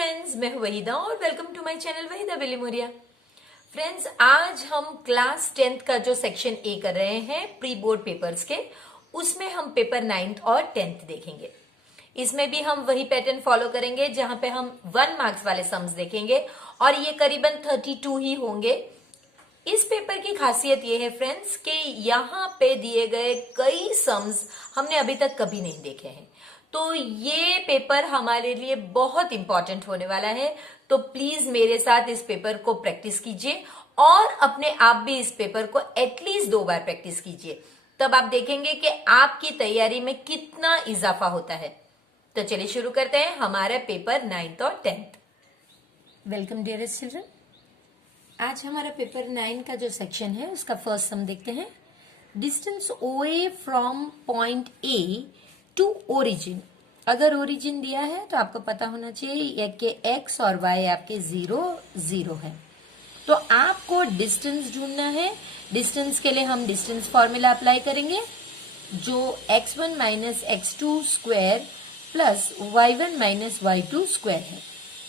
Friends, मैं हूं वहीदा और welcome to my channel Waheeda Bilimoria. Friends, आज हम क्लास 10th का जो सेक्शन ए कर रहे हैं प्री बोर्ड पेपर्स के, उसमें हम पेपर 9th और 10th देखेंगे। इसमें भी हम वही पैटर्न फॉलो करेंगे जहां पे हम 1 मार्क्स वाले सम्स देखेंगे और ये करीबन 32 ही होंगे। इस पेपर की खासियत ये है फ्रेंड्स कि यहाँ पे दिए गए कई सम्स हमने अभी तक कभी नहीं देखे हैं, तो ये पेपर हमारे लिए बहुत इंपॉर्टेंट होने वाला है। तो प्लीज मेरे साथ इस पेपर को प्रैक्टिस कीजिए और अपने आप भी इस पेपर को एटलीस्ट 2 बार प्रैक्टिस कीजिए, तब आप देखेंगे कि आपकी तैयारी में कितना इजाफा होता है। तो चलिए शुरू करते हैं हमारा पेपर 9th और 10th। Welcome dearest children. आज हमारा पेपर 9 का जो सेक्शन है उसका फर्स्ट सम देखते हैं। Distance OA from point A to origin. अगर ओरिजिन दिया है तो आपको पता होना चाहिए कि x और y आपके 0 0 है, तो आपको डिस्टेंस ढूंढना है। डिस्टेंस के लिए हम डिस्टेंस फॉर्मूला अप्लाई करेंगे, जो x1 minus x2 square plus y1 minus y2 square है।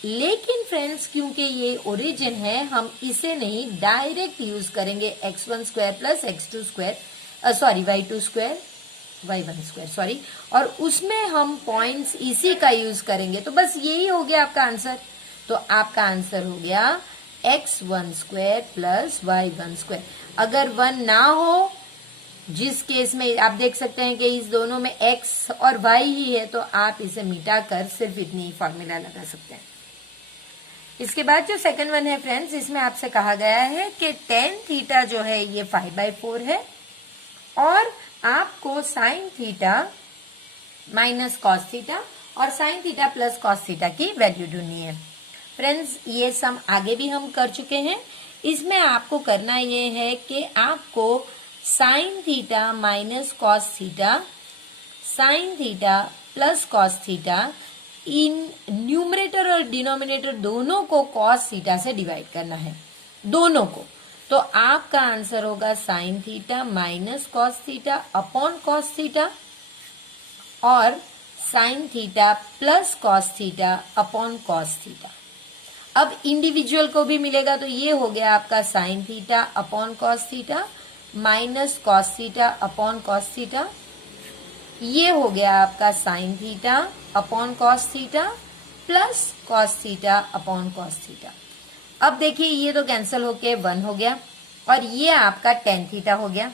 लेकिन फ्रेंड्स, क्योंकि ये ओरिजिन है, हम इसे नहीं डायरेक्ट यूज करेंगे x1 square plus x2 square y2 square y1 square sorry, और उसमें हम पॉइंट्स इसी का यूज करेंगे। तो बस यही हो गया आपका आंसर। तो आपका आंसर हो गया x1 square plus y1 square. अगर 1 ना हो, जिस केस में आप देख सकते हैं कि इस दोनों में x और y ही है, तो आप इसे मिटा कर सिर्फ इतनी ही फॉर्मूला लगा सकते हैं। इसके बाद जो सेकंड वन है फ्रेंड्स, इसमें आपसे कहा गया है कि tan थीटा जो है ये 5/4 है और आपको sine theta minus cos theta और sine theta plus cos theta की वैल्यू ढूंढनी है। फ्रेंड्स, ये सम आगे भी हम कर चुके हैं। इसमें आपको करना ये है कि आपको sine theta minus cos theta, sign theta plus cos theta, in numerator और डिनोमिनेटर दोनों को कॉस थीटा से डिवाइड करना है, दोनों को। तो आपका आंसर होगा sine theta minus cos theta upon cos theta और sine theta plus cos theta upon cos theta. अब इंडिविजुअल को भी मिलेगा, तो ये हो गया आपका sine theta upon cos theta minus cos theta upon cos theta. ये हो गया आपका sine theta upon cos theta plus cos theta upon cos theta. अब देखिए, ये तो कैंसिल होके 1 हो गया और ये आपका tan थीटा हो गया।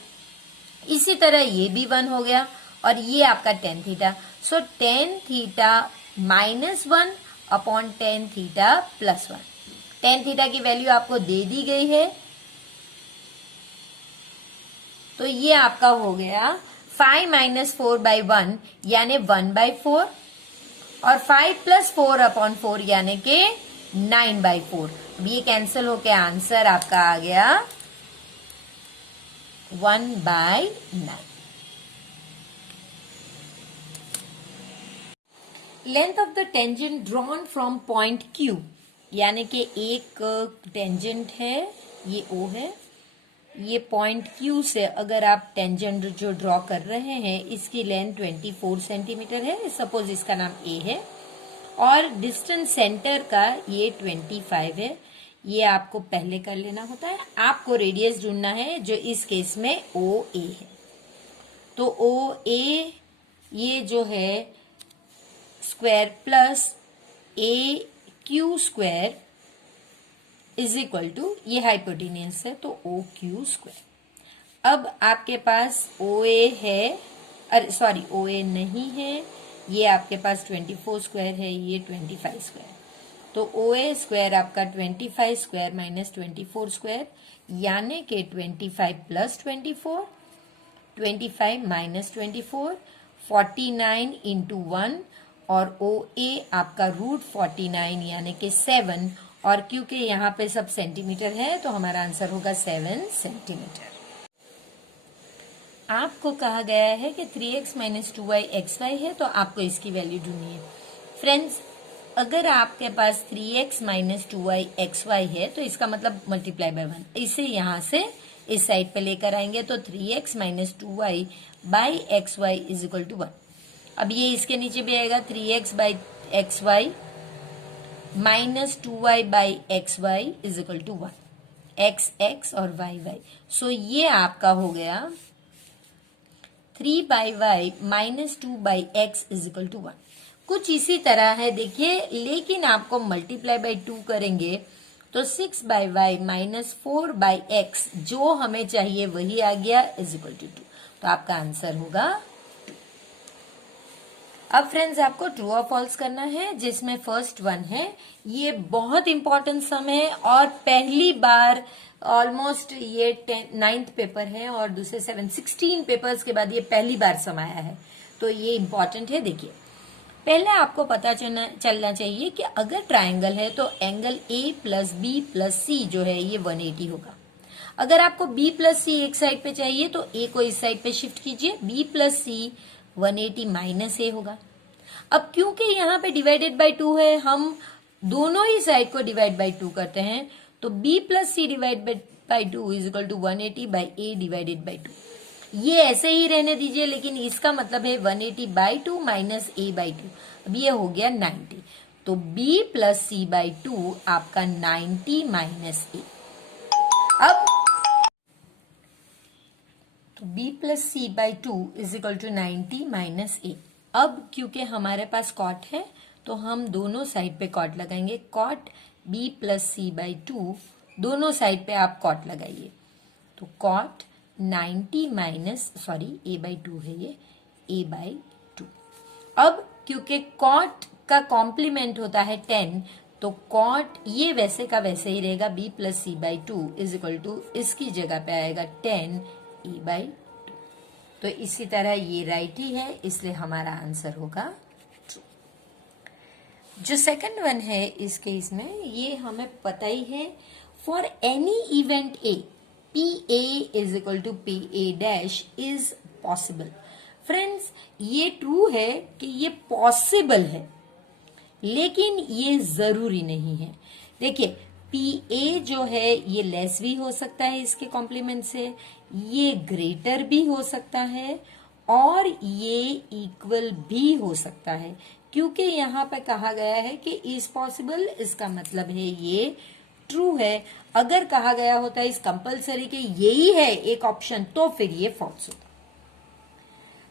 इसी तरह ये भी 1 हो गया और ये आपका tan थीटा। सो tan theta minus 1 upon tan theta plus 1। tan theta की वैल्यू आपको दे दी गई है, तो ये आपका हो गया 5 माइनस 4/1 यानी 1/4 और 5 प्लस 4 अपॉन 4 यानी के 9/4। ये कैंसिल होके आंसर आपका आ गया 1/9। Length of the tangent drawn from point Q, यानी कि एक टेंजेंट है, ये O है, ये पॉइंट Q से अगर आप टेंजेंट जो ड्रॉ कर रहे हैं, इसकी लेंथ 24 सेंटीमीटर है। सपोज इसका नाम A है और डिस्टेंस सेंटर का ये 25 है। ये आपको पहले कर लेना होता है। आपको रेडियस ढूंढना है, जो इस केस में OA है। तो OA ये जो है square plus AQ square is equal to, ये हाइपोटेन्यूस है तो OQ स्क्वायर। अब आपके पास OA है, अरे सॉरी OA नहीं है, ये आपके पास 24 स्क्वायर है, ये 25 स्क्वायर। तो OA स्क्वायर आपका 25 स्क्वायर माइनस 24 स्क्वायर यानी कि 25 प्लस 24, 25 माइनस 24, 49 इंटू 1 और OA आपका √49 यानी कि 7, और क्योंकि यहाँ पे सब सेंटीमीटर है तो हमारा आंसर होगा 7 सेंटीमीटर। आपको कहा गया है कि 3x माइनस 2y xy है, तो आपको इसकी वैल्यू ढूंढनी है। फ्रेंड्स, अगर आपके पास 3x माइनस 2y xy है तो इसका मतलब मल्टीप्लाई बाय 1। इसे यहां से इस साइड पे लेकर आएंगे तो 3x minus 2y by xy is equal to 1। अब ये इसके नीचे भी आएगा 3x by xy minus 2y by x y is equal to 1, x x और वाई वाई। सो ये आपका हो गया 3 by y minus 2 by x is equal to 1। कुछ इसी तरह है देखिए, लेकिन आपको मल्टीप्लाई बाई 2 करेंगे तो 6 by y minus 4 by x जो हमें चाहिए वही आ गया इज इक्वल टू 2। तो आपका आंसर होगा 2। अब फ्रेंड्स आपको ट्रू और फॉल्स करना है, जिसमें फर्स्ट वन है, ये बहुत इंपॉर्टेंट सम है और पहली बार ऑलमोस्ट ये 9th पेपर है और दूसरे 16 पेपर्स के बाद ये पहली बार सम आया है, तो ये इंपॉर्टेंट है। देखिए पहले आपको पता चलना चाहिए कि अगर ट्रायंगल है तो angle A plus B plus C जो है ये 180 होगा। अगर आपको बी प्लस सी एक साइड पे चाहिए तो ए को इस साइड पे शिफ्ट कीजिए, बी प्लस सी 180 माइनस ए होगा। अब क्योंकि यहाँ पे डिवाइडेड बाय 2 है, हम दोनों ही साइड को डिवाइड बाय 2 करते हैं, तो b plus c divide by 2 is equal to 180 by a divided by 2। ये ऐसे ही रहने दीजिए, लेकिन इसका मतलब है 180 बाई 2 माइनस ए बाई 2। अब ये हो गया 90, तो b प्लस सी बाई 2 आपका 90 माइनस ए। अब तो b plus C by 2 is equal to 90 minus A. अब क्योंकि हमारे पास कॉट है तो हम दोनों साइड पे कॉट लगाएंगे। Cot b plus C by 2, दोनों साइड पे आप कॉट लगाइए, तो कॉट 90 माइनस ए बाई 2 है ये, a बाई 2। अब क्योंकि कॉट का कॉम्प्लीमेंट होता है 10, तो कॉट ये वैसे का वैसे ही रहेगा, b plus C by 2 is equal to इसकी जगह पे आएगा 10 a बाई 2। तो इसी तरह ये राइट ही है, इसलिए हमारा आंसर होगा ट्रू। जो सेकंड वन है इस केस में, ये हमें पता ही है, for any event A P A is equal to P A dash is possible. Friends ये ट्रू है कि ये पॉसिबल है, लेकिन ये जरूरी नहीं है। देखिए पी ए जो है ये लेस भी हो सकता है इसके कॉम्प्लीमेंट से, ये ग्रेटर भी हो सकता है और ये इक्वल भी हो सकता है, क्योंकि यहाँ पे कहा गया है कि इज पॉसिबल, इसका मतलब है ये ट्रू है। अगर कहा गया होता है इस कंपल्सरी के यही है एक ऑप्शन, तो फिर ये फॉल्स होता।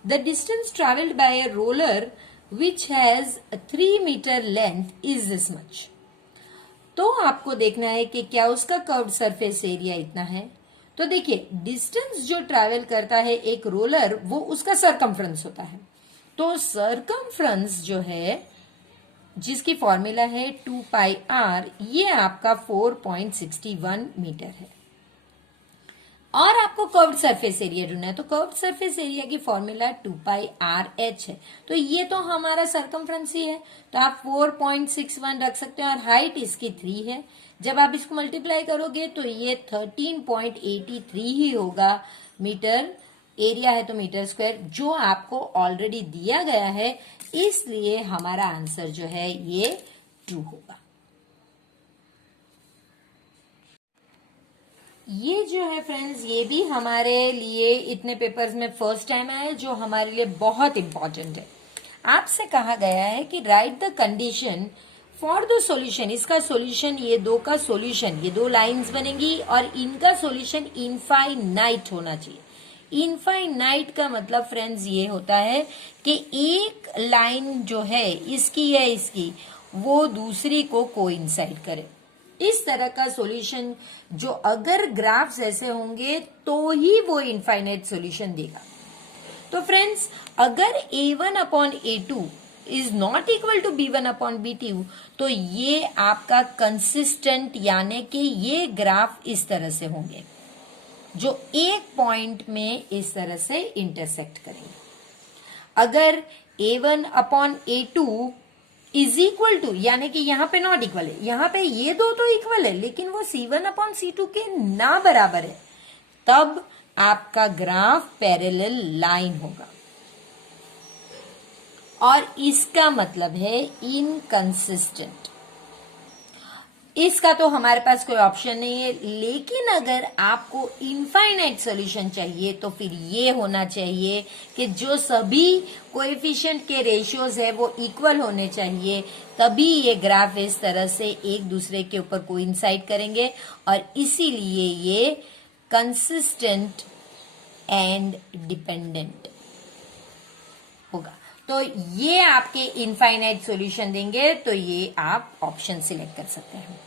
The distance travelled by a roller which has 3 metre length is this much. तो आपको देखना है कि क्या उसका कर्व्ड सरफेस एरिया इतना है। तो देखिए डिस्टेंस जो ट्रैवल करता है एक रोलर, वो उसका सरकमफ्रेंस होता है। तो सरकमफ्रेंस जो है, जिसकी फॉर्मूला है 2 पाई आर, ये आपका 4.61 मीटर है। और आपको कर्व्ड सरफेस एरिया ढूंढना है, तो कर्व्ड सरफेस एरिया की फॉर्मूला 2 पाई आर एच है। तो ये तो हमारा सरकमफ्रेंस ही है, तो आप 4.61 रख सकते हैं और हाइट इसकी 3 है। जब आप इसको मल्टीप्लाई करोगे तो ये 13.83 ही होगा मीटर। एरिया है तो मीटर स्क्वायर, जो आपको ऑलरेडी दिया गया है, इसलिए हमारा आंसर जो है ये ट्रू होगा। ये जो है फ्रेंड्स, ये भी हमारे लिए इतने पेपर्स में फर्स्ट टाइम आया है, जो हमारे लिए बहुत इंपॉर्टेंट है। आपसे कहा गया है कि right the condition for the solution. इसका सॉल्यूशन, ये दो का सॉल्यूशन, ये दो लाइंस बनेंगी और इनका सॉल्यूशन इनफाइनाइट होना चाहिए। इनफाइनाइट का मतलब फ्रेंड्स ये होता है कि एक लाइन जो है इसकी या इसकी, वो दूसरी को कोइंसाइड करे। इस तरह का सॉल्यूशन जो अगर ग्राफ्स ऐसे होंगे तो ही वो इनफाइनाइट सॉल्यूशन देगा। तो फ्रेंड्स अगर a1 upon a2 is not equal to b1 upon b2, तो ये आपका कंसिस्टेंट, यानी कि ये ग्राफ इस तरह से होंगे जो एक पॉइंट में इस तरह से इंटरसेक्ट करेंगे। अगर a1 upon a2 is equal to, यानी कि यहाँ पे नॉट इक्वल है, यहाँ पे ये दो तो इक्वल है लेकिन वो c1 अपॉन c2 के ना बराबर है, तब आपका ग्राफ पैरेलल लाइन होगा और इसका मतलब है इनकंसिस्टेंट। इसका तो हमारे पास कोई ऑप्शन नहीं है, लेकिन अगर आपको इनफाइनाइट सॉल्यूशन चाहिए तो फिर ये होना चाहिए कि जो सभी कोएफिशिएंट के रेशियोज है वो इक्वल होने चाहिए, तभी ये ग्राफ इस तरह से एक दूसरे के ऊपर कोइंसाइड करेंगे और इसीलिए ये कंसिस्टेंट एंड डिपेंडेंट होगा। तो ये आपके इनफाइनाइट सॉल्यूशन देंगे, तो ये आप ऑप्शन सिलेक्ट कर सकते हैं।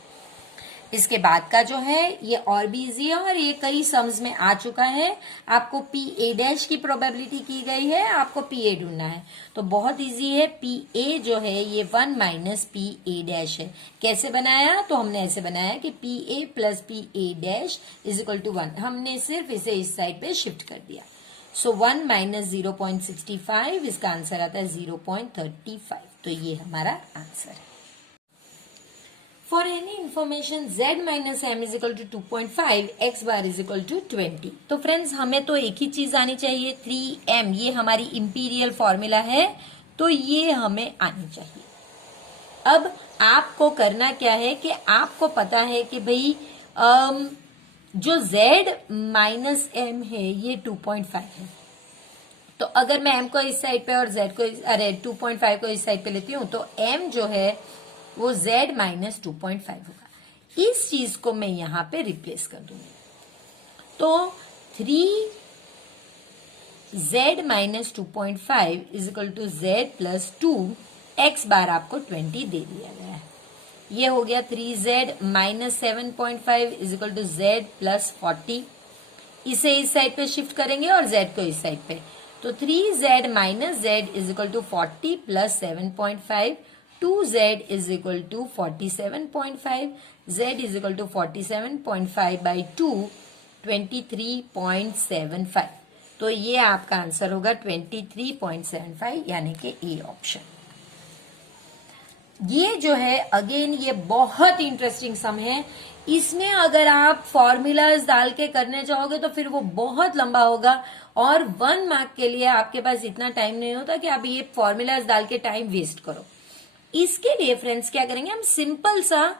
इसके बाद का जो है ये और भी इजी है और ये कई सम्स में आ चुका है। आपको पी ए डैश की प्रोबेबिलिटी की गई है, आपको पी ए ढूंढना है, तो बहुत इजी है। पी ए जो है ये 1 माइनस पी ए डैश है। कैसे बनाया? तो हमने ऐसे बनाया कि P A plus P A dash is equal to 1। हमने सिर्फ इसे इस साइड पे शिफ्ट कर दिया। सो 1 माइनस 0.65, इसका आंसर आता है 0.35। तो ये हमारा आंसर है। For any information z minus m is equal to 2.5, x bar is equal to 20। तो फ्रेंड्स हमें तो एक ही चीज आनी चाहिए, 3m, ये हमारी इंपीरियल फॉर्मूला है, तो ये हमें आनी चाहिए। अब आपको करना क्या है कि आपको पता है कि भाई जो z माइनस m है ये 2.5 है। तो अगर मैं m को इस साइड पे और z को 2.5 को इस साइड पे लेती हूं तो m जो है वो z माइनस 2.5 होगा। इस चीज को मैं यहां पे रिप्लेस कर दूंगी, तो 3z minus 2.5 is equal to z plus 2, x बार आपको 20 दे दिया गया है। ये हो गया 3z minus 7.5 is equal to z plus 40। इसे इस साइड पे शिफ्ट करेंगे और z को इस साइड पे, तो 3z minus z is equal to 40 plus 7.5, 2z is equal to 47.5, z is equal to 47.5 by 2, 23.75। तो ये आपका आंसर होगा 23.75, यानी कि ए ऑप्शन। ये जो है अगेन ये बहुत इंटरेस्टिंग सम है। इसमें अगर आप फॉर्मूलाज डाल के करने जाओगे तो फिर वो बहुत लंबा होगा और 1 मार्क के लिए आपके पास इतना टाइम नहीं होता कि आप ये फॉर्मूलाज डाल के टाइम वेस्ट करो। इसके लिए फ्रेंड्स क्या करेंगे, हम सिंपल सा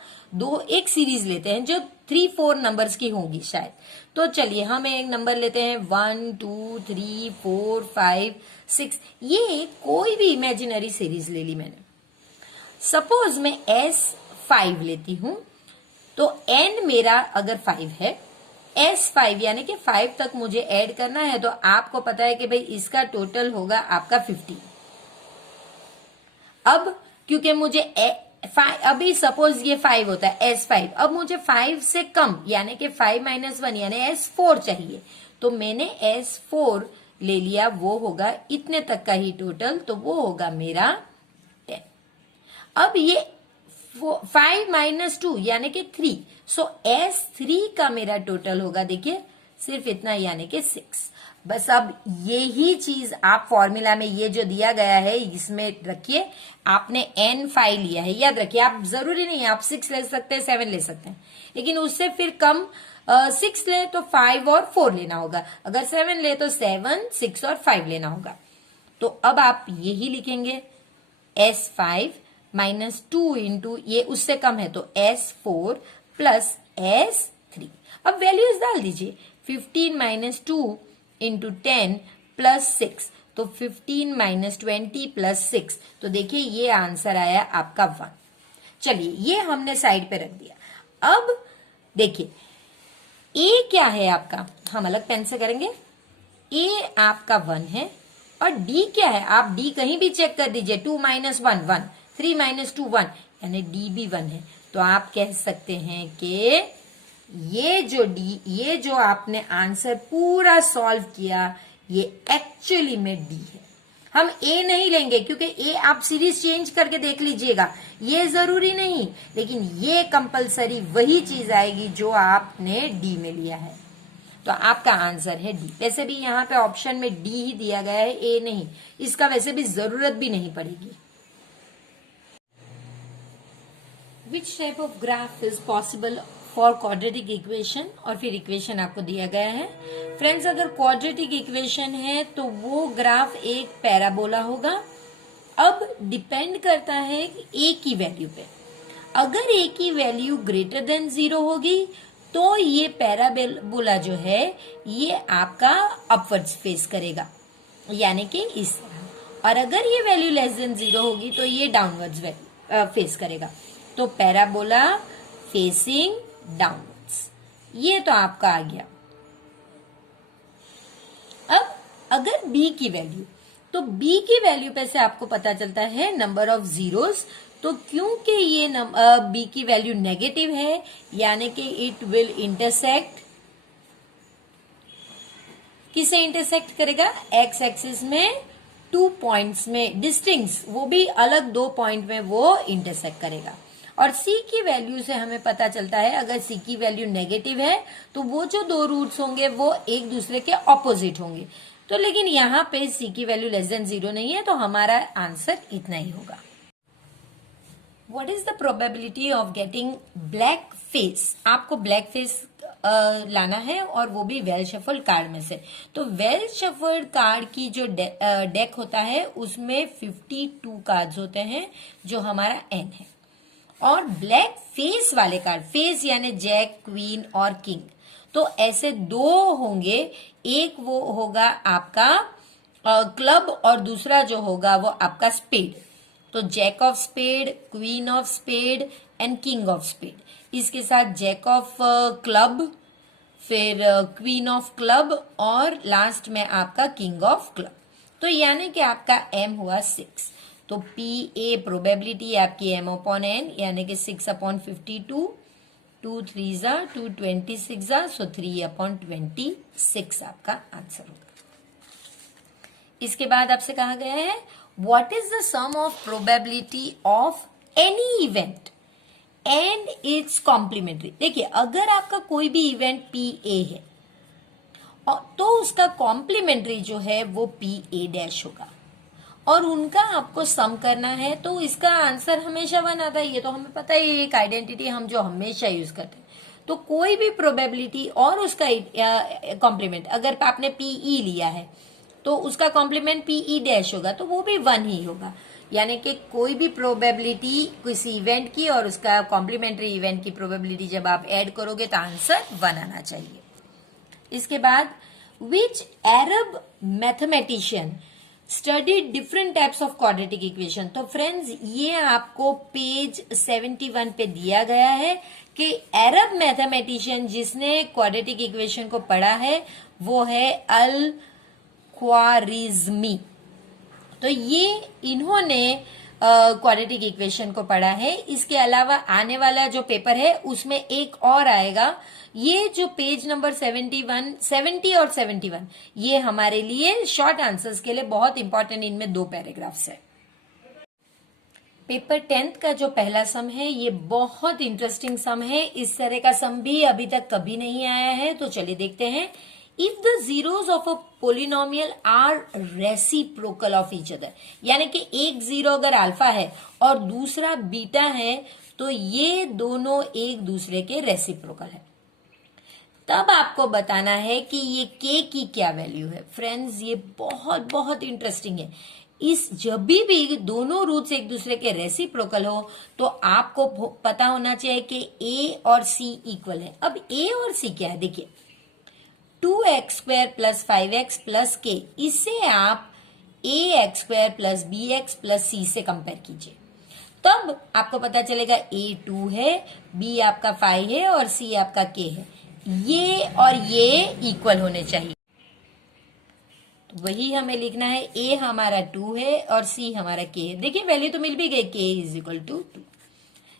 एक सीरीज लेते हैं जो 3-4 नंबर्स की होंगी शायद। तो चलिए हम एक नंबर लेते हैं 1 2 3 4 5 6। ये कोई भी इमेजिनरी सीरीज ले ली मैंने। सपोज मैं S5 लेती हूं, तो N मेरा अगर 5 है, S5 यानी कि 5 तक मुझे ऐड करना है, तो आपको पता है कि भाई इसका टोटल होगा आपका 50। अब क्योंकि मुझे अभी सपोज ये 5 होता है S5, अब मुझे 5 से कम यानी कि 5 माइनस 1 यानी S4 चाहिए, तो मैंने S4 ले लिया, वो होगा इतने तक का ही टोटल, तो वो होगा मेरा 10। अब ये 5 माइनस 2 यानी कि 3, सो S3 का मेरा टोटल होगा, देखिए सिर्फ इतना यानी कि 6। बस अब यही चीज आप फॉर्मूला में ये जो दिया गया है इसमें रखिए। आपने N5 लिया है, याद रखिए, आप जरूरी नहीं है आप 6 ले सकते हैं, 7 ले सकते हैं, लेकिन उससे फिर कम 6 ले तो 5 और 4 लेना होगा, अगर 7 ले तो 7 6 और 5 लेना होगा। तो अब आप यही लिखेंगे S5 माइनस 2 इंटू ये उससे कम है तो S4 प्लस S3। अब वैल्यूज डाल दीजिए, 15 माइनस 2 इंटू 10 प्लस 6, तो 15 माइनस 20 प्लस 6, तो देखिए ये आंसर आया आपका 1। चलिए ये हमने साइड पे रख दिया। अब देखिए ए क्या है आपका, हम अलग पेन से करेंगे। ए आपका 1 है और डी क्या है, आप डी कहीं भी चेक कर दीजिए, 2 माइनस 1 1, 3 माइनस 2 1, यानी डी भी 1 है। तो आप कह सकते हैं कि ये जो आपने आंसर पूरा सॉल्व किया ये एक्चुअली में डी है। हम ए नहीं लेंगे क्योंकि ए आप सीरीज चेंज करके देख लीजिएगा, ये जरूरी नहीं, लेकिन ये कंपलसरी वही चीज आएगी जो आपने डी में लिया है। तो आपका आंसर है डी। वैसे भी यहाँ पे ऑप्शन में डी ही दिया गया है, ए नहीं, इसका वैसे भी जरूरत भी नहीं पड़ेगी। Which type of graph is possible for quadratic equation, और फिर इक्वेशन आपको दिया गया है। फ्रेंड्स अगर क्वाड्रेटिक इक्वेशन है तो वो ग्राफ एक पैराबोला होगा। अब डिपेंड करता है ए की वैल्यू पे। अगर ए की वैल्यू ग्रेटर देन 0 होगी तो ये पैराबोला जो है ये आपका अपवर्ड्स फेस करेगा, यानी कि इस तरह। और अगर ये वैल्यू लेस देन 0 होगी तो ये डाउनवर्ड्स फेस करेगा। तो पैराबोला फेसिंग डाउनवर्ड्स, ये तो आपका आ गया। अब अगर b की वैल्यू, तो b की वैल्यू पे से आपको पता चलता है नंबर ऑफ जीरोस। तो क्योंकि ये b की वैल्यू नेगेटिव है, यानी कि इट विल इंटरसेक्ट, किसे इंटरसेक्ट करेगा? एक्स एक्सिस में 2 पॉइंट्स में डिस्टिंक्ट, वो भी अलग 2 पॉइंट में वो इंटरसेक्ट करेगा। और c की वैल्यू से हमें पता चलता है अगर c की वैल्यू नेगेटिव है तो वो जो 2 रूट्स होंगे वो एक दूसरे के ऑपोजिट होंगे। तो लेकिन यहाँ पे c की वैल्यू लेस देन 0 नहीं है, तो हमारा आंसर इतना ही होगा। What is the probability of getting black face? आपको ब्लैक फेस लाना है और वो भी वेल शफल्ड कार्ड में से। तो वेल शफल्ड कार्ड की जो डेक होता है उसमें 52 कार्ड्स होते हैं जो हमारा एन है। और ब्लैक फेस वाले कार्ड, फेस यानी जैक, क्वीन और किंग, तो ऐसे 2 होंगे। एक वो होगा आपका क्लब और दूसरा जो होगा वो आपका स्पेड। तो jack of spade, queen of spade and king of spade. इसके साथ जैक ऑफ क्लब, फिर क्वीन ऑफ क्लब और लास्ट में आपका किंग ऑफ क्लब। तो यानी कि आपका एम हुआ 6। तो पी ए प्रोबेबिलिटी आपकी एम अपॉन एन यानी कि 6/52, 2 3 जा 2 26 जा, सो 3/26 आपका आंसर होगा। इसके बाद आपसे कहा गया है what is the sum of probability of any event and its complementary. देखिए अगर आपका कोई भी इवेंट पी ए है तो उसका कॉम्प्लीमेंट्री जो है वो पी ए डैश होगा और उनका आपको सम करना है, तो इसका आंसर हमेशा 1 आता है। ये तो हमें पता है, ये एक आइडेंटिटी हम जो हमेशा यूज करते हैं। तो कोई भी प्रोबेबिलिटी और उसका कॉम्प्लीमेंट, अगर आपने पीई लिया है तो उसका कॉम्प्लीमेंट पीई डैश होगा तो वो भी 1 ही होगा। यानी कि कोई भी प्रोबेबिलिटी किसी इवेंट की और उसका कॉम्प्लीमेंट्री इवेंट की प्रोबेबिलिटी जब आप ऐड करोगे तो आंसर 1 आना चाहिए। इसके बाद which Arab mathematician studied different types of quadratic equation. तो फ्रेंड्स ये आपको पेज 71 पे दिया गया है कि अरब मैथमेटिशियन जिसने क्वाड्रेटिक इक्वेशन को पढ़ा है वो है अल ख्वारिज़मी। तो ये इन्होंने क्वाड्रेटिक इक्वेशन को पढ़ा है। इसके अलावा आने वाला जो पेपर है उसमें एक और आएगा। ये जो पेज नंबर 70 और 71 ये हमारे लिए शॉर्ट आंसर्स के लिए बहुत इंपॉर्टेंट, इनमें 2 पैराग्राफ्स है। पेपर 10th का जो पहला सम है ये बहुत इंटरेस्टिंग सम है। इस तरह का सम भी अभी तक कभी नहीं आया है, तो चलिए देखते हैं। If the zeros of a polynomial are reciprocal of each other, यानी कि एक जीरो अगर अल्फा है और दूसरा बीटा है तो ये दोनों एक दूसरे के रेसिप्रोकल है। तब आपको बताना है कि ये k की क्या वैल्यू है। फ्रेंड्स ये बहुत बहुत इंटरेस्टिंग है। इस जब भी दोनों रूट्स एक दूसरे के रेसिप्रोकल हो तो आपको पता होना चाहिए कि a और c इक्वल है। अब a और c क्या है, देखिए 2x² + 5x + k, इससे आप ax² + bx + c से कंपेयर कीजिए, तब आपको पता चलेगा a 2 है, b आपका 5 है और c आपका k है। ये और ये इक्वल होने चाहिए, तो वही हमें लिखना है। a हमारा 2 है और c हमारा k है। देखिए वैल्यू तो मिल भी गई, k = 2।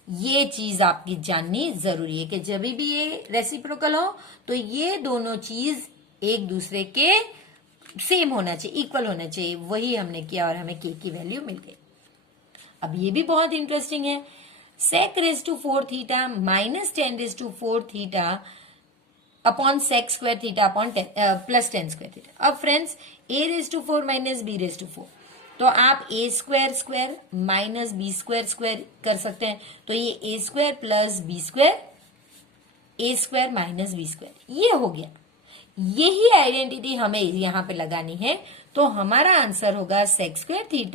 ये चीज आपकी जाननी जरूरी है कि जब भी ये रेसिप्रोकल हो तो ये दोनों चीज एक दूसरे के सेम होना चाहिए, इक्वल होना चाहिए। वही हमने किया और हमें k की वैल्यू मिल गई। अब ये भी बहुत इंटरेस्टिंग है। sec⁴ θ - tan⁴ θ upon sec² θ upon + tan² θ। अब फ्रेंड्स a⁴ - b⁴, तो आप a² माइनस b² कर सकते हैं। तो ये a² + b², a² - b², ये हो गया। यही आइडेंटिटी हमें यहां पे लगानी है, तो हमारा आंसर होगा sec² θ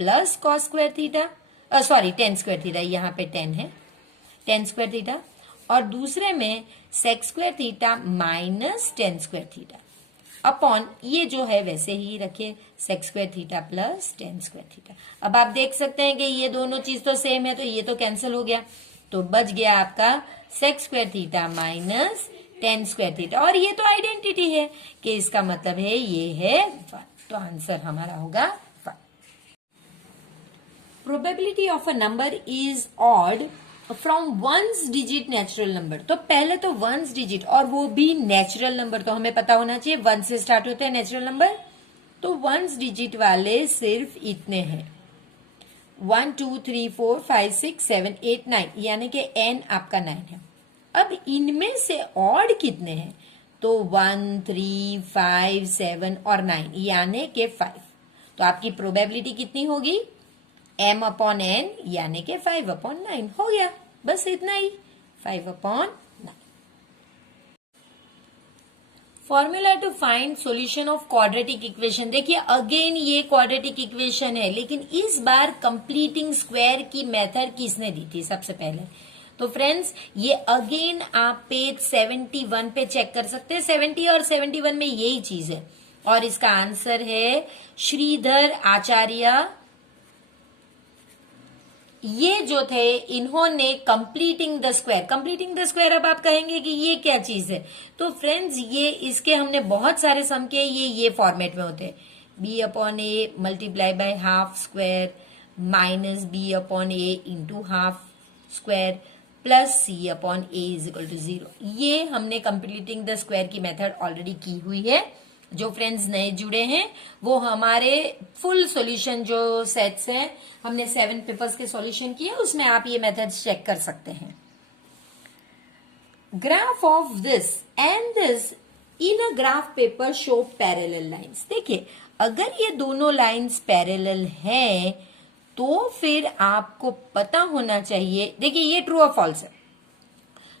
+ cos² θ, tan² θ, यहाँ पे 10 है, टेन स्क्वायर थीटा, और दूसरे में sec square theta minus tan square theta upon ये जो है वैसे ही रखे, sec square theta plus tan square theta. अब आप देख सकते हैं कि ये दोनों चीज तो सेम है, तो ये तो कैंसिल हो गया, तो बच गया आपका sec square theta minus tan square theta, और ये तो आइडेंटिटी है कि इसका मतलब है ये है 1, तो आंसर हमारा होगा 1। Probability of a number is odd from ones digit natural number. तो पहले तो वंस डिजिट, और वो भी नेचुरल नंबर, तो हमें पता होना चाहिए 1 से स्टार्ट होते हैं नेचुरल नंबर, तो वंस डिजिट वाले सिर्फ इतने हैं 1 2 3 4 5 6 7 8 9, यानी कि n आपका 9 है। अब इनमें से ऑड कितने हैं, तो 1 3 5 7 और 9, यानी कि 5। तो आपकी प्रोबेबिलिटी कितनी होगी, m अपॉन n यानी कि 5 अपॉन 9 हो गया, बस इतना ही, 5 upon 9। Formula to find solution of quadratic equation. देखिए अगेन ये क्वाड्रेटिक इक्वेशन है, लेकिन इस बार कंप्लीटिंग स्क्वायर की मेथड किसने दी थी सबसे पहले, तो फ्रेंड्स ये अगेन आप पेज 71 पे चेक कर सकते हैं, 70 और 71 में यही चीज है, और इसका आंसर है श्रीधर आचार्य। ये जो थे इन्होंने कंप्लीटिंग द स्क्वायर, अब आप कहेंगे कि ये क्या चीज है, तो फ्रेंड्स ये इसके हमने बहुत सारे सम के ये फॉर्मेट में होते हैं, b upon a multiply by half square minus b upon a into half square plus c upon a is equal to 0। ये हमने कंप्लीटिंग द स्क्वायर की मेथड ऑलरेडी की हुई है। जो फ्रेंड्स नए जुड़े हैं वो हमारे फुल सॉल्यूशन जो सेट्स हैं, हमने 7 पेपर्स के सॉल्यूशन किए, उसमें आप ये मेथड चेक कर सकते हैं। Graph of this and this in a graph paper show parallel lines. देखिए अगर ये दोनों लाइंस पैरेलल हैं तो फिर आपको पता होना चाहिए, देखिए ये ट्रू और फॉल्स है,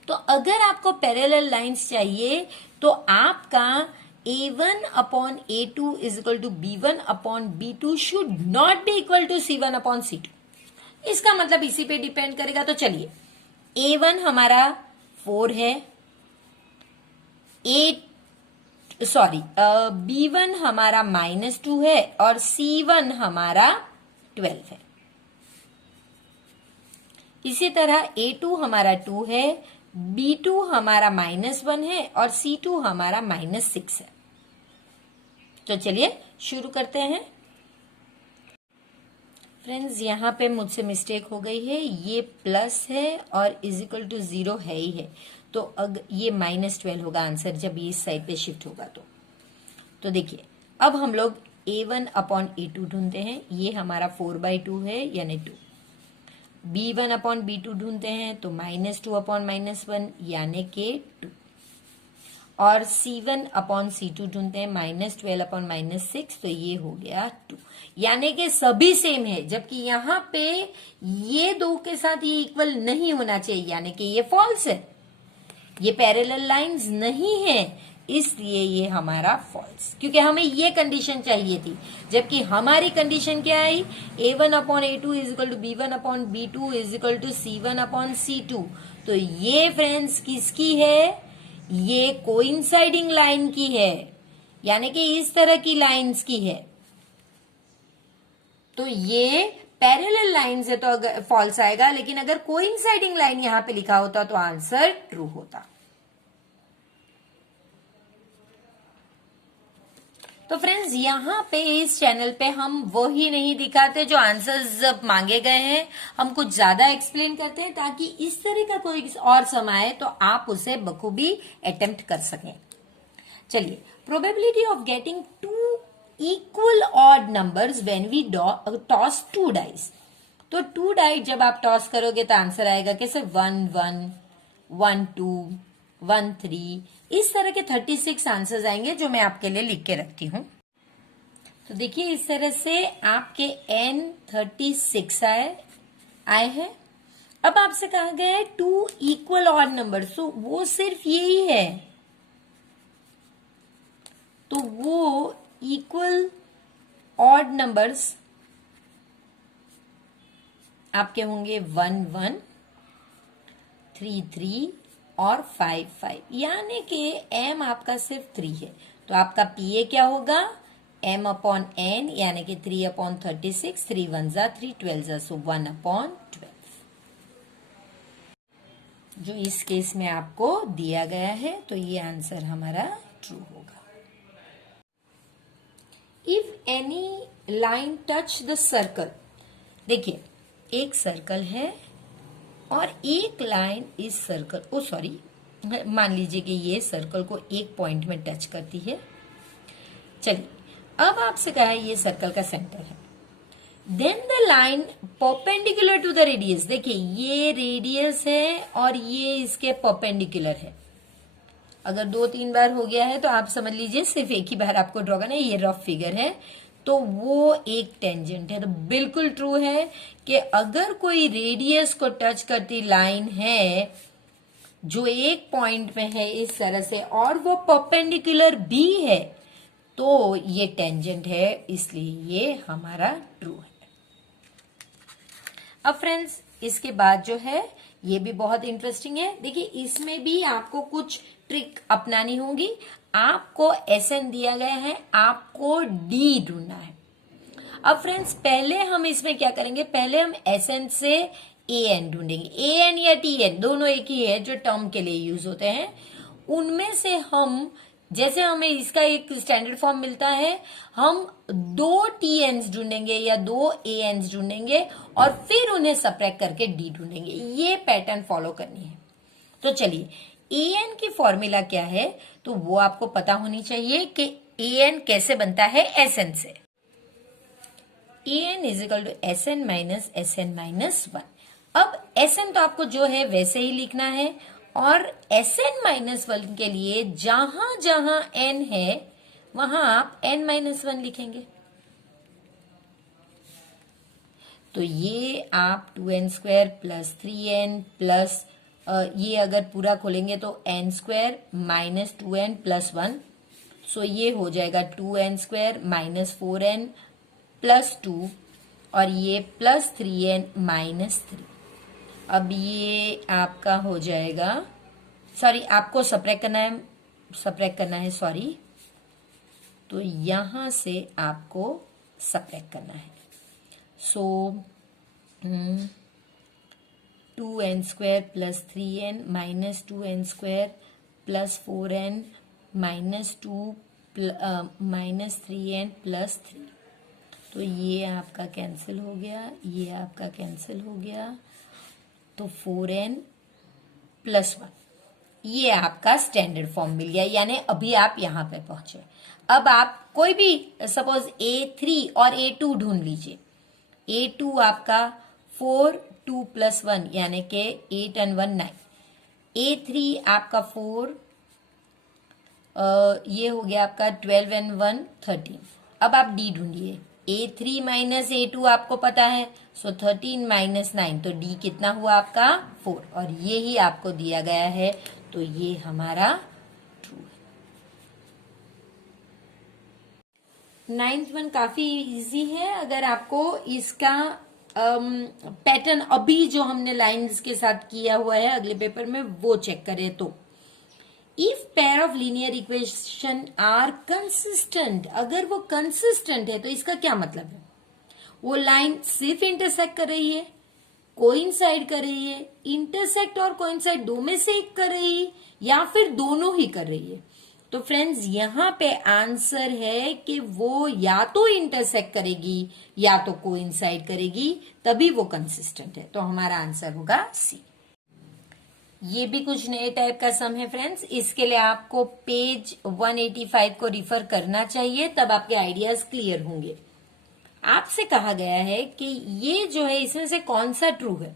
तो अगर आपको पैरेलल लाइंस चाहिए तो आपका A1 upon A2 is equal to B1 upon B2 should not be equal to C1 upon C2। इसका मतलब इसी पे डिपेंड करेगा। तो चलिए A1 हमारा 4 है, B1 हमारा -2 है और C1 हमारा 12 है। इसी तरह A2 हमारा 2 है, B2 हमारा -1 है और C2 हमारा -6 है। तो चलिए शुरू करते हैं। फ्रेंड्स यहां पे मुझसे मिस्टेक हो गई है, ये प्लस है और इज इक्वल टू 0 है ही है, तो अगर ये -12 होगा आंसर जब ये इस साइड पे शिफ्ट होगा तो देखिए अब हम लोग A1 अपॉन A2 ढूंढते हैं, ये हमारा 4/2 है यानी 2। B1 अपॉन B2 ढूंढते हैं तो -2 अपॉन -1 यानी के 2, और C1 अपॉन C2 ढूंढते हैं -12 अपॉन -6 तो ये हो गया 2, यानी कि सभी सेम है, जबकि यहाँ पे ये दो के साथ ये इक्वल नहीं होना चाहिए, यानी कि ये फॉल्स है, ये पैरेलल लाइंस नहीं है, इसलिए ये हमारा फॉल्स, क्योंकि हमें ये कंडीशन चाहिए थी, जबकि हमारी कंडीशन क्या आई, A1 upon A2 is equal to B1 upon B2 is equal to C1 upon C2। तो ये फ्रेंड्स किसकी है, ये कोइंसाइडिंग लाइन की है, यानी कि इस तरह की लाइंस की है, तो ये पैरेलल लाइंस है तो फॉल्स आएगा, लेकिन अगर कोइंसाइडिंग लाइन यहां पे लिखा होता तो आंसर ट्रू होता। तो फ्रेंड्स यहाँ पे इस चैनल पे हम वही नहीं दिखाते जो आंसर्स मांगे गए हैं, हम कुछ ज्यादा एक्सप्लेन करते हैं ताकि इस तरह का कोई और सम आए तो आप उसे बखूबी अटेम्प्ट कर सकें। चलिए, probability of getting 2 equal odd numbers when we toss 2 dice. तो 2 डाइस जब आप टॉस करोगे तो आंसर आएगा कैसे, 1 1 1 2 1 3, इस तरह के 36 आंसर्स आएंगे जो मैं आपके लिए लिख के रखती हूं। तो देखिए इस तरह से आपके n 36 आए हैं। अब आपसे कहा गया है 2 इक्वल ऑड नंबर, सो वो सिर्फ यही है, तो वो इक्वल ऑड नंबर्स आपके होंगे 1 1 3 3 और 5 5, यानी कि m आपका सिर्फ 3 है, तो आपका पीए क्या होगा, m अपॉन n, यानी कि 3 अपॉन 36, 3 1 जा 3, 12 जा, सो 1 अपॉन 12, जो इस केस में आपको दिया गया है, तो ये आंसर हमारा ट्रू होगा। If any line touch the circle, देखिए एक सर्कल है और एक लाइन इस सर्कल, मान लीजिए कि ये सर्कल को एक पॉइंट में टच करती है। चलिए, अब आपसे कहा है ये सर्कल का सेंटर है, then the line perpendicular to the radius, देखिए ये रेडियस है और ये इसके परपेंडिकुलर है। अगर 2-3 बार हो गया है तो आप समझ लीजिए सिर्फ एक ही बार आपको ड्रॉ करना है, ये रफ फिगर है, तो वो एक टेंजेंट है। तो बिल्कुल ट्रू है कि अगर कोई रेडियस को टच करती लाइन है जो एक पॉइंट में है इस तरह से और वो परपेंडिकुलर भी है, तो ये टेंजेंट है, इसलिए ये हमारा ट्रू है। अब फ्रेंड्स इसके बाद जो है ये भी बहुत इंटरेस्टिंग है। देखिए इसमें भी आपको कुछ ट्रिक अपनानी होगी। आपको एसएन दिया गया है, आपको डी ढूंढना है। अब फ्रेंड्स पहले हम इसमें क्या करेंगे, पहले हम एसएन से एएन ढूंढेंगे। एएन या टीएन दोनों एक ही है, जो टर्म के लिए यूज होते हैं। उनमें से हम, जैसे हमें इसका एक स्टैंडर्ड फॉर्म मिलता है, हम 2 टीएन्स ढूंढेंगे या 2 एएन्स ढूंढेंगे और फिर उन्हें सब्ट्रैक्ट करके डी ढूंढेंगे। ये पैटर्न फॉलो करनी है। तो चलिए, एएन की फॉर्मूला क्या है, तो वो आपको पता होनी चाहिए कि एएन कैसे बनता है एसएन से। An is equal to Sn minus Sn minus 1। अब एसएन तो आपको जो है वैसे ही लिखना है, और एसएन माइनस 1 के लिए जहां जहां एन है वहां आप एन माइनस 1 लिखेंगे। तो ये आप 2n² प्लस 3n प्लस ये अगर पूरा खोलेंगे तो n² माइनस 2n प्लस 1, सो ये हो जाएगा 2n² माइनस 4n प्लस 2, और ये प्लस 3n माइनस 3। अब ये आपका हो जाएगा, सॉरी आपको सब्ट्रैक्ट करना है, सॉरी, तो यहां से आपको सब्ट्रैक्ट करना है। सो 2n² plus 3n minus 2n² plus 4n minus 2 minus 3n plus 3, तो ये आपका कैंसिल हो गया, ये आपका कैंसिल हो गया, तो 4n प्लस 1, ये आपका स्टैंडर्ड फॉर्म मिल गया। यानी अभी आप यहां पे पहुंचे। अब आप कोई भी सपोज A3 और A2 ढूंढ लीजिए। A2 आपका 4 2 प्लस 1 यानी कि 8 and 1 9। A3 आपका 4 ये हो गया आपका 12 and 1 13। अब आप D ढूंढिए। A3 माइनस A2 आपको पता है, सो 13 माइनस 9, तो D कितना हुआ आपका 4, और ये ही आपको दिया गया है, तो ये हमारा ट्रू है। 9th वन काफी इजी है। अगर आपको इसका पैटर्न अभी जो हमने लाइंस के साथ किया हुआ है अगले पेपर में वो चेक करें, तो if pair of linear equation are consistent, अगर वो कंसिस्टेंट है तो इसका क्या मतलब है, वो लाइन सिर्फ इंटरसेक्ट कर रही है, कोइंसाइड कर रही है, इंटरसेक्ट और कोइंसाइड दो में से एक कर रही है, या फिर दोनों ही कर रही है। तो फ्रेंड्स यहां पे आंसर है कि वो या तो इंटरसेक्ट करेगी या तो कोइंसाइड करेगी, तभी वो कंसिस्टेंट है। तो हमारा आंसर होगा सी। ये भी कुछ नए टाइप का सम है फ्रेंड्स, इसके लिए आपको पेज 185 को रिफर करना चाहिए, तब आपके आइडियाज क्लियर होंगे। आपसे कहा गया है कि ये जो है इसमें से कौन सा ट्रू है।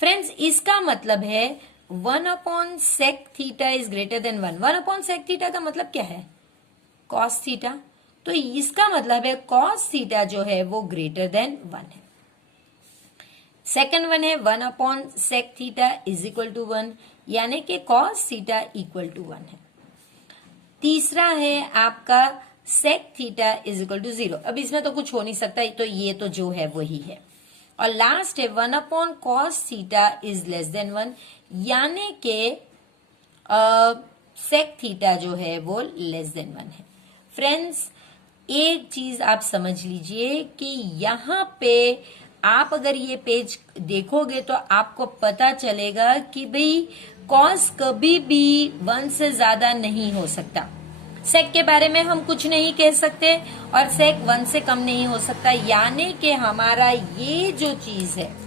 फ्रेंड्स इसका मतलब है 1/sec theta is greater than 1। 1/sec theta का मतलब क्या है, cos थीटा, तो इसका मतलब है cos थीटा जो है वो ग्रेटर देन 1 है। सेकंड वन है 1/sec theta is equal to 1, यानी कि cos थीटा इक्वल टू 1 है। तीसरा है आपका sec theta is equal to 0। अब इसमें तो कुछ हो नहीं सकता, तो ये तो जो है वही है। और लास्ट है 1/cos theta is less than 1, यानी के सेक थीटा जो है वो लेस देन 1 है। फ्रेंड्स, एक चीज आप समझ लीजिए कि यहाँ पे आप अगर ये पेज देखोगे तो आपको पता चलेगा कि भाई कॉस कभी भी 1 से ज्यादा नहीं हो सकता। सेक के बारे में हम कुछ नहीं कह सकते और सेक 1 से कम नहीं हो सकता, यानी कि हमारा ये जो चीज है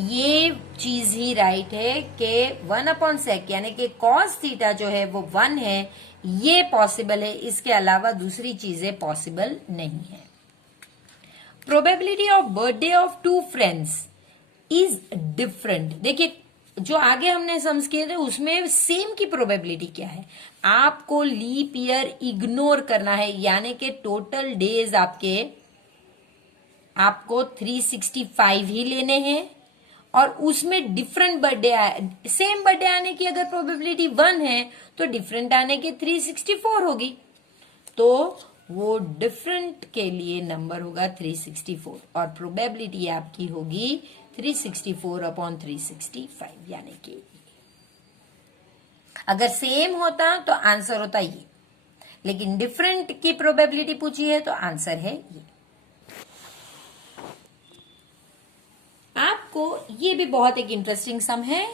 ये चीज ही राइट है कि 1/sec यानी कि cos थीटा जो है वो 1 है, ये पॉसिबल है, इसके अलावा दूसरी चीजें पॉसिबल नहीं है। Probability of birthday of 2 friends is different. देखिए जो आगे हमने सम्स किए थे उसमें सेम की प्रोबेबिलिटी क्या है, आपको लीप ईयर इग्नोर करना है, यानी कि टोटल डेज आपको 365 ही लेने हैं और उसमें डिफरेंट बर्थडे सेम बर्थडे आने की अगर प्रोबेबिलिटी 1 है तो डिफरेंट आने की 364 होगी, तो वो डिफरेंट के लिए नंबर होगा 364 और प्रोबेबिलिटी आपकी होगी 364/365, यानी कि अगर सेम होता तो आंसर होता ये, लेकिन डिफरेंट की प्रोबेबिलिटी पूछी है तो आंसर है ये। आपको ये भी बहुत एक इंटरेस्टिंग सम है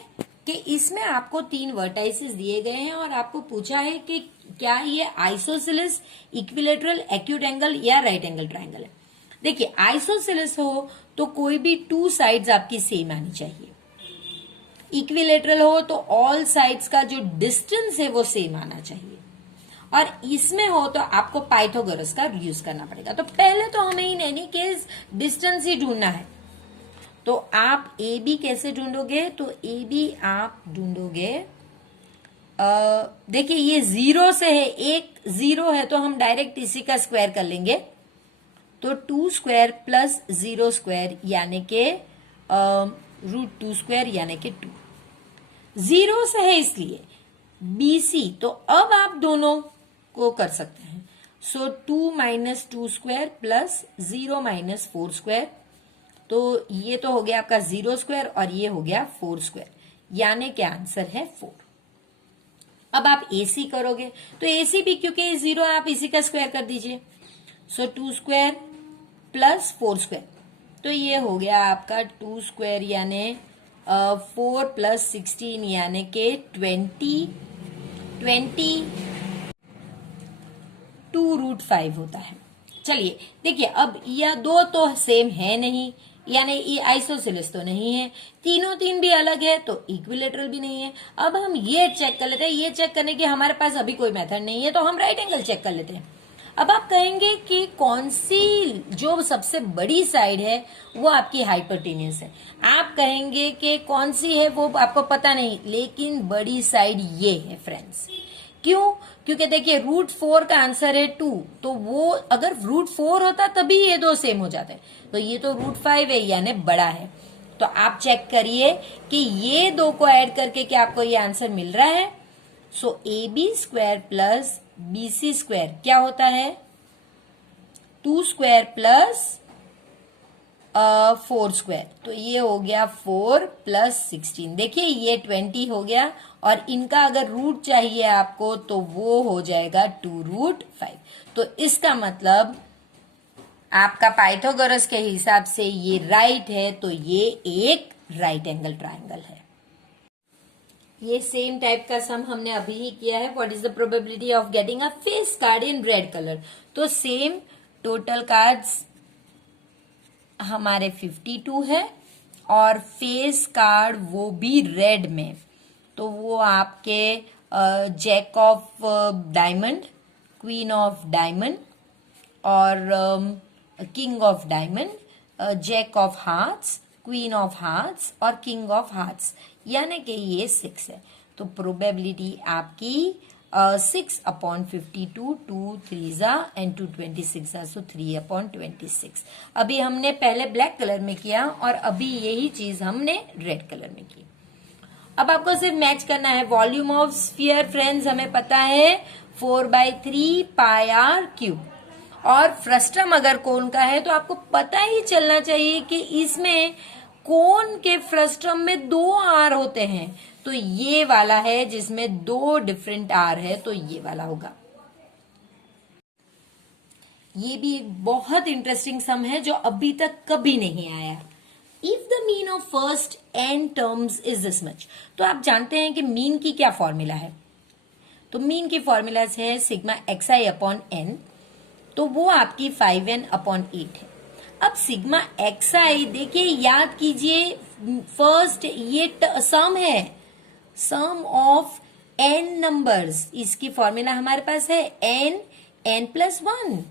कि इसमें आपको 3 वर्टाइसेस दिए गए हैं और आपको पूछा है कि क्या ये आइसोसेलेस, इक्विलेटरल, एक्यूट एंगल या राइट एंगल ट्राइंगल है। देखिए आइसोसेलेस हो तो कोई भी 2 साइड्स आपकी सेम आनी चाहिए, इक्विलेटरल हो तो ऑल साइड्स का जो डिस्टेंस है वो सेम आना चाहिए, और इसमें हो तो आपको पाइथागोरस का यूज करना पड़ेगा। तो पहले तो हमें इन एनी केस डिस्टेंस ही ढूंढना है, तो आप ए बी कैसे ढूंढोगे, तो ए बी आप ढूंढोगे, देखिए ये 0 से है, एक 0 है तो हम डायरेक्ट इसी का स्क्वायर कर लेंगे, तो 2 स्क्वायर प्लस 0 स्क्वायर यानी के √2 यानी के 2। 0 से है इसलिए BC, तो अब आप दोनों को कर सकते हैं, सो 2 - 2 स्क्वायर प्लस 0 - 4 स्क्वायर, तो ये तो हो गया आपका 0 स्क्वायर और ये हो गया 4 स्क्वायर, यानी कि आंसर है 4। अब आप AC करोगे तो AC भी क्योंकि 0 आप इसी का स्क्वायर कर दीजिए, सो 2 स्क्वायर प्लस 4 स्क्वायर, तो ये हो गया आपका 2 स्क्वायर यानी 4 + 16 यानी के 22√5 होता है। चलिए देखिए अब यह दो तो सेम है नहीं, यानी ये आइसोसेलेस तो नहीं है, तीनों तीन भी अलग है तो इक्विलेटरल भी नहीं है। अब हम ये चेक कर लेते हैं, ये चेक करने के हमारे पास अभी कोई मेथड नहीं है तो हम राइट एंगल चेक कर लेते हैं। अब आप कहेंगे कि कौन सी जो सबसे बड़ी साइड है वो आपकी हाइपोटेन्यूस है, आप कहेंगे कि कौन सी है वो आपको पता नहीं, लेकिन बड़ी साइड ये है फ्रेंड्स। क्यों? क्योंकि देखिए √4 का आंसर है 2, तो वो अगर √4 होता तभी ये दो सेम हो जाते, तो ये तो √5 है यानी बड़ा है। तो आप चेक करिए कि ये दो को ऐड करके क्या आपको ये आंसर मिल रहा है। सो AB² प्लस BC² क्या होता है, 2² प्लस 4², तो ये हो गया 4 + 16, देखिए ये 20 हो गया, और इनका अगर रूट चाहिए आपको तो वो हो जाएगा 2√5। तो इसका मतलब आपका पाइथागोरस के हिसाब से ये राइट है, तो ये एक राइट एंगल ट्राइंगल है। ये सेम टाइप का सम हमने अभी ही किया है, what is the probability of getting a face card in red colour. तो सेम टोटल कार्ड्स हमारे 52 है और फेस कार्ड वो भी रेड में, तो वो आपके jack of diamond, queen of diamond और king of diamond, jack of hearts, queen of hearts और किंग ऑफ हार्ट्स, यानी कि ये 6 है। तो प्रोबेबिलिटी आपकी 6/52, 2 3s and 2 26, सो 3/26। अभी हमने पहले ब्लैक कलर में किया और अभी यही चीज हमने रेड कलर में की। अब आपको सिर्फ मैच करना है। वॉल्यूम ऑफ स्फीयर फ्रेंड्स हमें पता है 4/3 πr³ और फ्रस्टम अगर कोन का है तो आपको पता ही चलना चाहिए कि इसमें कोन के फ्रस्टम में 2 आर होते हैं, तो ये वाला है जिसमें 2 डिफरेंट आर है, तो ये वाला होगा। ये भी एक बहुत इंटरेस्टिंग सम है जो अभी तक कभी नहीं आया। If the mean of first n terms is this much, तो आप जानते हैं कि मीन की क्या फॉर्मूला है। तो मीन की फॉर्मूला है सिग्मा xi अपॉन n, तो वो आपकी 5n अपॉन 8 है। अब सिग्मा xi देखिए, याद कीजिए फर्स्ट ये सम है, सम ऑफ n नंबर्स, इसकी फॉर्मूला हमारे पास है n प्लस 1,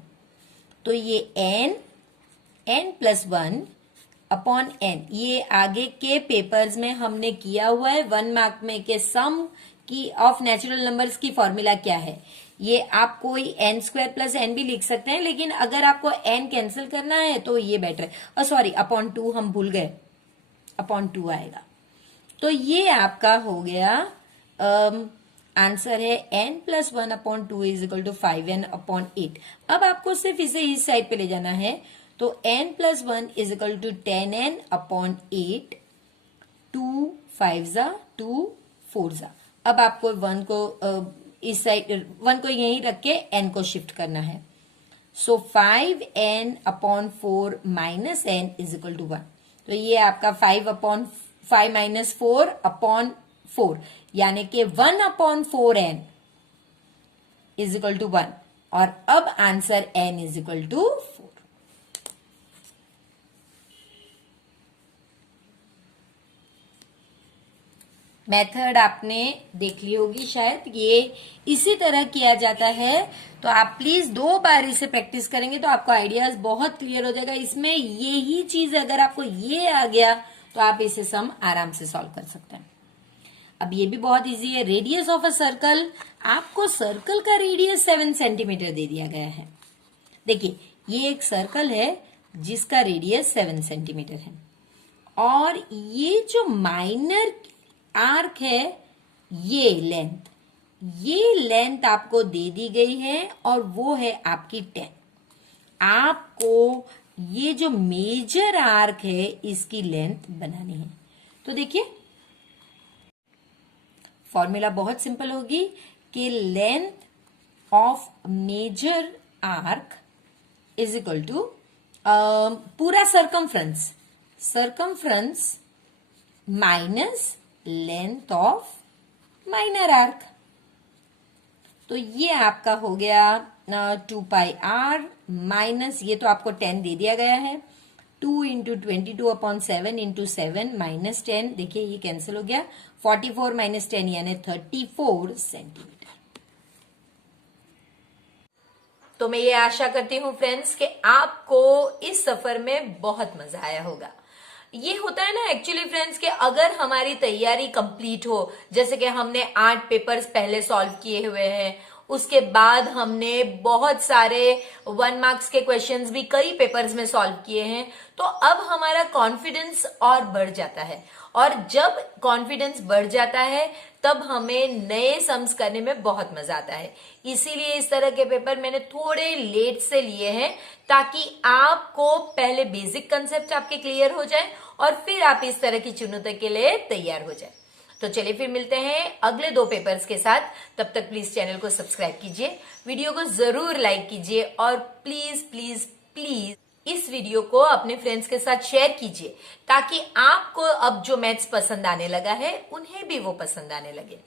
तो ये n प्लस 1 अपॉन n, ये आगे के पेपर्स में हमने किया हुआ है 1 मार्क में के सम की ऑफ नेचुरल नंबर्स की फॉर्मूला क्या है। ये आप कोई n स्क्वायर प्लस n भी लिख सकते हैं, लेकिन अगर आपको n कैंसिल करना है तो ये बेटर है। सॉरी, अपॉन 2 हम भूल गए, अपॉन 2 आएगा। तो ये आपका हो गया आंसर है n plus 1 upon 2 is equal to 5n upon 8। अब आपको सिर्फ इसे इस साइड पे ले जाना है, तो n plus 1 is equal to 10n upon 8, 2 5 जा 2 4 जा। अब आपको 1 को इस साइड 1 को यहीं रख के n को शिफ्ट करना है। So 5n upon 4 minus n is equal to 1। तो ये आपका 5 माइनस 4 अपॉन 4, यानी कि 1 upon 4n is equal to 1, और अब answer n is equal to 4। Method आपने देख ली होगी शायद, ये इसी तरह किया जाता है। तो आप प्लीज 2 बार इसे प्रैक्टिस करेंगे तो आपको आइडियाज बहुत क्लियर हो जाएगा। इसमें यही चीज अगर आपको ये आ गया तो आप इसे सम आराम से सॉल्व कर सकते हैं। अब ये भी बहुत इजी है। रेडियस ऑफ अ सर्कल, आपको सर्कल का रेडियस 7 सेंटीमीटर दे दिया गया है। देखिए, ये एक सर्कल है जिसका रेडियस 7 सेंटीमीटर है, और ये जो माइनर आर्क है ये लेंथ आपको दे दी गई है, और वो है आपकी 10। आपको ये जो मेजर आर्क है इसकी लेंथ बनानी है। तो देखिए फॉर्मूला बहुत सिंपल होगी कि length of major arc is equal to पूरा circumference minus length of minor arc. तो ये आपका हो गया 2 पाई आर माइनस, ये तो आपको 10 दे दिया गया है, 2 इंटू 22 अपॉन 7 इंटू 7 माइनस 10, देखिए ये कैंसिल हो गया, 44 माइनस 10 यानी 34 सेंटीमीटर। तो मैं ये आशा करती हूँ फ्रेंड्स कि आपको इस सफर में बहुत मजा आया होगा। ये होता है ना एक्चुअली फ्रेंड्स कि अगर हमारी तैयारी कंप्लीट हो, जैसे कि हमने 8 पेपर्स पहले सॉल्व किए हुए हैं, उसके बाद हमने बहुत सारे 1 मार्क्स के क्वेश्चंस भी कई पेपर्स में सॉल्व किए हैं, तो अब हमारा कॉन्फिडेंस और बढ़ जाता है। और जब कॉन्फिडेंस बढ़ जाता है तब हमें नए सम्स करने में बहुत मजा आता है। इसीलिए इस तरह के पेपर मैंने थोड़े लेट से लिए हैं, ताकि आपको पहले बेसिक कंसेप्ट आपके क्लियर हो जाए और फिर आप इस तरह की चुनौती के लिए तैयार हो जाए। तो चलिए फिर मिलते हैं अगले 2 पेपर्स के साथ। तब तक प्लीज चैनल को सब्सक्राइब कीजिए, वीडियो को जरूर लाइक कीजिए, और प्लीज प्लीज प्लीज इस वीडियो को अपने फ्रेंड्स के साथ शेयर कीजिए, ताकि आपको अब जो मैथ्स पसंद आने लगा है उन्हें भी वो पसंद आने लगे।